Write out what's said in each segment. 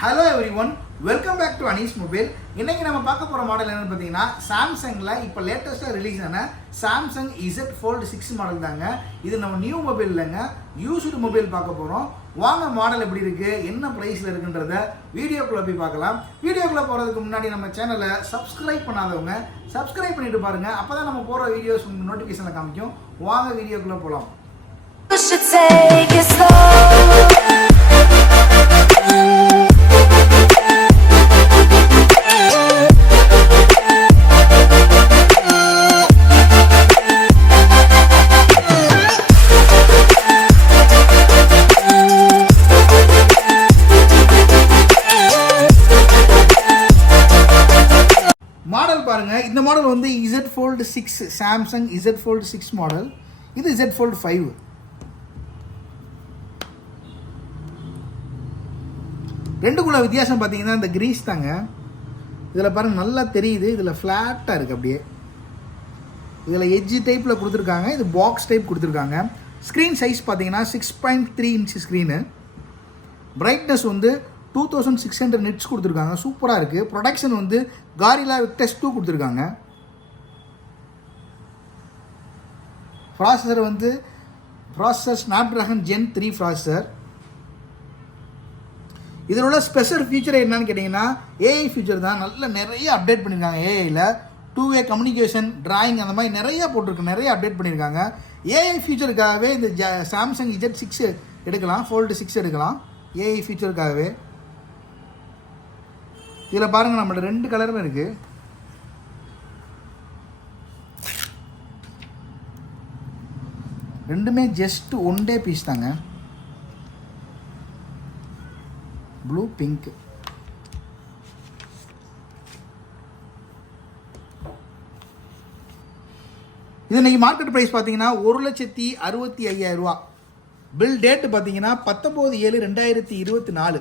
Hello everyone welcome back to Anees mobile இன்னைக்கு நம்ம பார்க்க போகிற மாடல் என்னன்னு பார்த்தீங்கன்னா சாம்சங்கில் இப்போ லேட்டஸ்ட்டாக ரிலீஸ் ஆன Samsung Z fold six model தாங்க. இது நம்ம நியூ மொபைல் இல்லைங்க. யூஸ்டு மொபைல் பார்க்க போகிறோம் வாங்க மாடல் எப்படி இருக்குது என்ன ப்ரைஸில் இருக்குன்றத வீடியோக்குள்ளே போய் பார்க்கலாம். வீடியோக்குள்ளே போகிறதுக்கு முன்னாடி நம்ம சேனலை சப்ஸ்கிரைப் பண்ணாதவங்க சப்ஸ்கிரைப் பண்ணிட்டு பாருங்கள் அப்போ தான் நம்ம போகிற வீடியோஸ் உங்களுக்கு நோட்டிஃபிகேஷனில் காமிக்கும். வாங்க வீடியோக்குள்ளே போகலாம் six Samsung Z fold six model இது இசட் ஃபோல்டு ஃபைவ் ரெண்டுக்குள்ள வித்தியாசம் பார்த்தீங்கன்னா இந்த கிரீஸ் தாங்க. இதில் பாருங்க நல்லா தெரியுது இதில் ஃப்ளாட்டாக இருக்குது அப்படியே இதில் எஜ்ஜு டைப்பில் கொடுத்துருக்காங்க இது பாக்ஸ் டைப் கொடுத்துருக்காங்க ஸ்க்ரீன் சைஸ் பார்த்தீங்கன்னா six point three inch screen brightness வந்து two thousand six hundred nits கொடுத்துருக்காங்க. சூப்பராக இருக்குது ப்ரொடக்ஷன் வந்து காரிலா விக்டஸ் டூ கொடுத்துருக்காங்க. ப்ராசஸர் வந்து processor Snapdragon gen three processor இதில் உள்ள ஸ்பெஷல் ஃபீச்சர் என்னன்னு கேட்டிங்கன்னா ஏஐ ஃபீச்சர் தான். நல்ல நிறைய அப்டேட் பண்ணியிருக்காங்க ஏஐயில் டூ வே கம்யூனிகேஷன் டிராயிங் அந்த மாதிரி நிறைய போட்டிருக்கு. நிறைய அப்டேட் பண்ணியிருக்காங்க. ஏஐ ஃபீச்சருக்காகவே இந்த ஜ சாம்சங் இஜெட் சிக்ஸ் எடுக்கலாம். ஃபோல்டு சிக்ஸ் எடுக்கலாம். ஏஐ ஃபீச்சருக்காகவே இதில் பாருங்கள் நம்மள்ட்ட ரெண்டு கலரும் இருக்குது ரெண்டுமே ஜஸ்ட் ஒன் டே பீஸ் தாங்க. ப்ளூ பிங்க் இது இன்றைக்கி மார்க்கெட் ப்ரைஸ் பார்த்தீங்கன்னா ஒரு லட்சத்தி அறுபத்தி ஐயாயிரம் ரூபா. பில் டேட்டு பார்த்தீங்கன்னா பத்தொம்போது ஏழு ரெண்டாயிரத்தி இருபத்தி நாலு.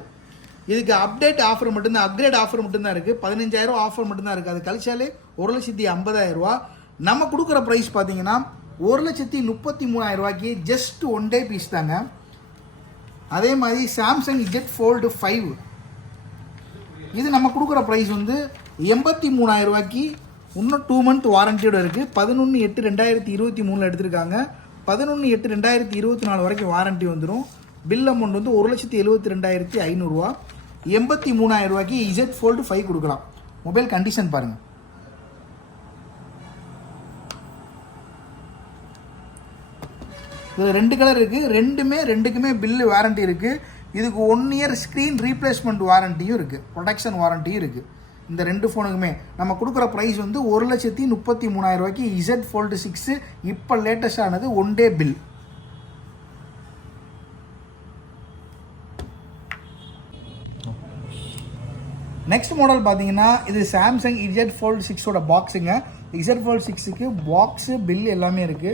இதுக்கு அப்டேட் ஆஃபர் மட்டும்தான் அப்கிரேட் ஆஃபர் மட்டும்தான் இருக்குது பதினஞ்சாயிரம் ஆஃபர் மட்டும்தான் இருக்குது அது கழிச்சாலே ஒரு லட்சத்தி ஐம்பதாயிரம் ரூபா. நம்ம கொடுக்குற ப்ரைஸ் பார்த்தீங்கன்னா ஒரு லட்சத்தி முப்பத்தி மூணாயிரம் ரூபாய்க்கு ஜஸ்ட் ஒன் டே பீஸ் தாங்க. அதே மாதிரி சாம்சங் ஜெட் ஃபோல்டு ஃபைவ் இது நம்ம கொடுக்குற ப்ரைஸ் வந்து எண்பத்தி மூணாயிரம் ரூபாய்க்கு இன்னும் டூ மந்த் வாரண்டியோடு இருக்குது பதினொன்று எட்டு ரெண்டாயிரத்தி இருபத்தி மூணில் எடுத்திருக்காங்க. பதினொன்று எட்டு ரெண்டாயிரத்தி இருபத்தி நாலு வரைக்கும் வாரண்டி வந்துடும் பில் அமௌண்ட் வந்து ஒரு லட்சத்தி எழுபத்தி ரெண்டாயிரத்தி ஐநூறுரூவா எண்பத்தி மூணாயிரம் ரூபாய்க்கு இசட் ஃபோல்டு ஃபைவ் கொடுக்கலாம். மொபைல் கண்டிஷன் பாருங்கள் இதில் ரெண்டு கலர் இருக்குது ரெண்டுமே ரெண்டுக்குமே பில்லு வாரண்டி இருக்குது இதுக்கு ஒன் இயர் ஸ்க்ரீன் ரீப்ளேஸ்மெண்ட் வாரண்டியும் இருக்குது ப்ரொடக்ஷன் வாரண்டியும் இருக்குது இந்த ரெண்டு ஃபோனுக்குமே நம்ம கொடுக்குற ப்ரைஸ் வந்து ஒரு லட்சத்தி முப்பத்தி மூணாயிரம் ரூபாய்க்கு இசட் ஃபோல்டு சிக்ஸு இப்போ லேட்டஸ்ட் ஆனது one day bill next model பார்த்தீங்கன்னா இது சாம்சங் இஜெட் ஃபோல்டு சிக்ஸோட பாக்ஸுங்க இஜெட் ஃபோல்டு சிக்ஸுக்கு பாக்ஸு பில் எல்லாமே இருக்குது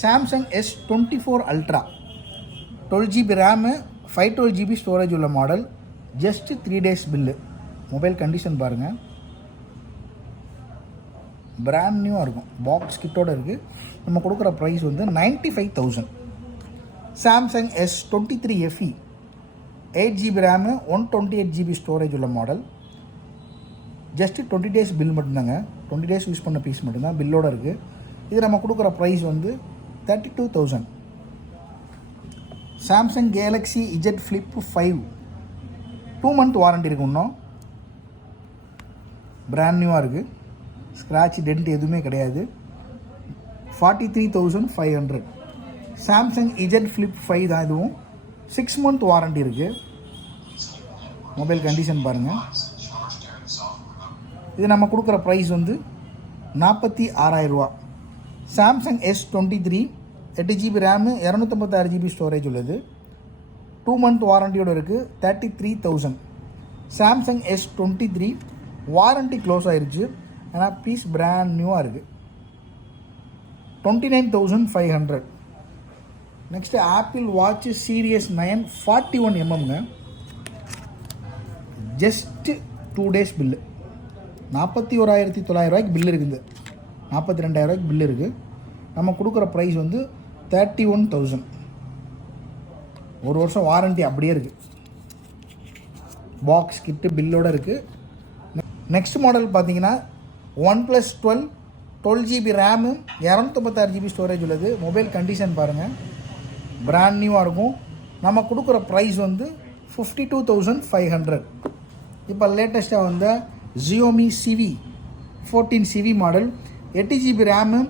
Samsung S twenty four ultra twelve GB RAM five twelve GB storage உள்ள model just three days bill mobile condition பாருங்கள் brand நியூவாக இருக்கும். பாக்ஸ் கிட்டோடு இருக்குது நம்ம கொடுக்குற ப்ரைஸ் வந்து ninety five thousand Samsung S twenty three FE eight GB RAM one twenty eight GB storage உள்ள model just twenty days bill மட்டும்தாங்க. Twenty days use பண்ண பீஸ் மட்டும்தான். பில்லோட இருக்குது இது நம்ம கொடுக்குற ப்ரைஸ் வந்து thirty two thousand Samsung Galaxy Z flip five two month warranty இருக்கு இன்னும். பிராண்ட் நியூவாக இருக்குது ஸ்க்ராட்ச் டென்ட் எதுவுமே கிடையாது. Forty three thousand five hundred Samsung Z flip five தான் இதுவும். சிக்ஸ் மந்த் வாரண்டி இருக்குது மொபைல் கண்டிஷன் பாருங்கள் இது நம்ம கொடுக்குற ப்ரைஸ் வந்து நாற்பத்தி ஆறாயிரரூவா சாம்சங் எஸ் டுவெண்ட்டி த்ரீ எட்டு ஜிபி ரேமு இரநூத்தம்பத்தாறு ஜிபி ஸ்டோரேஜ் உள்ளது. டூ மந்த் வாரண்டியோடு இருக்குது thirty three thousand Samsung S twenty three warranty close ஆகிருச்சு ஆனால் பீஸ் பிராண்ட் நியூவாக இருக்குது twenty nine thousand five hundred next Apple watch series nine forty one எம்எம்ங்க just two days bill நாற்பத்தி ஓராயிரத்தி தொள்ளாயிரரூவாய்க்கு bill இருக்குது நாற்பத்தி ரெண்டாயிரரூவாய்க்கு பில் இருக்குது நம்ம கொடுக்குற ப்ரைஸ் வந்து தேர்ட்டி ஒன் தௌசண்ட் ஒரு வருஷம் வாரண்டி அப்படியே இருக்குது பாக்ஸ் கிட்டு பில்லோட இருக்குது நெக்ஸ்ட் மாடல் பார்த்தீங்கன்னா OnePlus twelve twelve GB RAM இரநூத்தம்பத்தாறு GB storage உள்ளது. மொபைல் கண்டிஷன் பாருங்கள் பிராண்ட் நியூவாக இருக்கும். நம்ம கொடுக்குற ப்ரைஸ் வந்து fifty two thousand five hundred இப்போ லேட்டஸ்ட்டாக வந்த Xiaomi Civi fourteen Civi model எட்டு ஜிபி ரேமு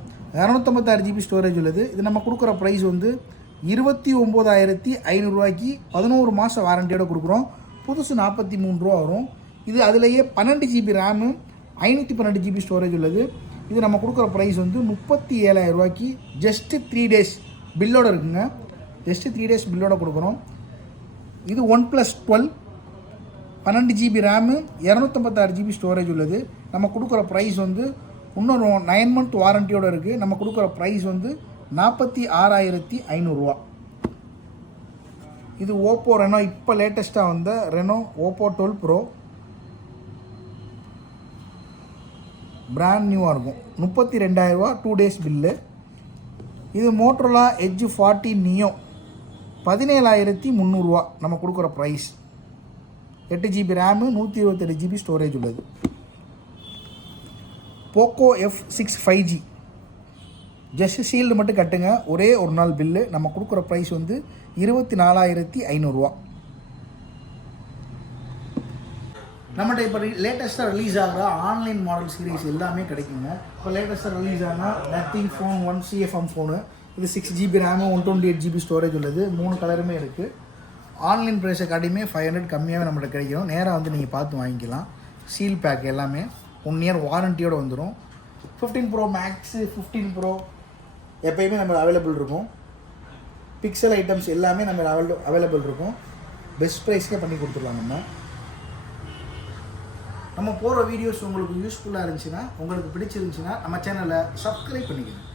இரநூத்தம்பத்தாறு ஜிபி ஸ்டோரேஜ் உள்ளது. இது நம்ம கொடுக்குற ப்ரைஸ் வந்து இருபத்தி ஒம்போதாயிரத்தி ஐநூறுரூவாய்க்கு பதினோரு மாதம் வாரண்டியோட கொடுக்குறோம். புதுசு நாற்பத்தி மூணு ரூபா வரும். இது அதிலேயே பன்னெண்டு ஜிபி ரேமு ஐநூற்றி பன்னெண்டு ஜிபி ஸ்டோரேஜ் உள்ளது. இது நம்ம கொடுக்குற ப்ரைஸ் வந்து முப்பத்தி ஏழாயிரம் ரூபாய்க்கு ஜஸ்ட்டு த்ரீ டேஸ் பில்லோட இருக்குங்க. ஜஸ்ட்டு த்ரீ டேஸ் பில்லோடு கொடுக்குறோம். இது ஒன் ப்ளஸ் டுவெல் பன்னெண்டு ஜிபி ரேமு இரநூத்தம்பத்தாறு ஜிபி ஸ்டோரேஜ் உள்ளது. நம்ம கொடுக்குற ப்ரைஸ் வந்து இன்னொரு நைன் மந்த் வாரண்டியோட இருக்குது நம்ம கொடுக்குற ப்ரைஸ் வந்து நாற்பத்தி ஆறாயிரத்தி ஐநூறுரூவா இது ஓப்போ ரெனோ இப்போ லேட்டஸ்ட்டாக வந்த Reno Oppo twelve pro brand நியூவாக இருக்கும். முப்பத்தி ரெண்டாயிரரூவா டூ டேஸ் பில்லு இது மோட்ரோலா எட்ஜ் ஃபார்ட்டி நியோ பதினேழாயிரத்தி முந்நூறுரூவா நம்ம கொடுக்குற ப்ரைஸ் எட்டு ஜிபி ரேமு நூற்றி இருபத்தெட்டு ஜிபி ஸ்டோரேஜ் உள்ளது. Poco F six five G just sealed மட்டும் கட்டுங்க. ஒரே ஒரு நாள் பில்லு நம்ம கொடுக்குற ப்ரைஸ் வந்து இருபத்தி நாலாயிரத்தி ஐநூறுரூவா நம்மகிட்ட இப்போ லேட்டஸ்ட்டாக ரிலீஸ் ஆகிற ஆன்லைன் மாடல் சீரீஸ் எல்லாமே கிடைக்குங்க. இப்போ லேட்டஸ்ட்டாக ரிலீஸ் ஆனால் nothing phone one CFM phone இது six GB RAM one twenty eight GB storage உள்ளது. மூணு கலருமே இருக்குது ஆன்லைன் ப்ரைஸை காட்டியுமே ஃபைவ் ஹண்ட்ரட் கம்மியாகவே நம்மகிட்ட கிடைக்கும். நேராக வந்து நீங்கள் பார்த்து வாங்கிக்கலாம். சீல் பேக் எல்லாமே. ஒன் இயர் வாரண்டியோடு வந்துடும் fifteen pro max fifteen pro எப்பயுமே நம்ம அவைலபிள் இருக்கும். பிக்சல் ஐட்டம்ஸ் எல்லாமே நம்ம அவைல அவைலபிள் இருக்கும். பெஸ்ட் ப்ரைஸ்க்கே பண்ணி கொடுத்துருவாங்க நம்ம. நம்ம போகிற வீடியோஸ் உங்களுக்கு யூஸ்ஃபுல்லாக இருந்துச்சுன்னா உங்களுக்கு பிடிச்சிருந்துச்சுன்னா நம்ம சேனலை சப்ஸ்கிரைப் பண்ணிக்கணும்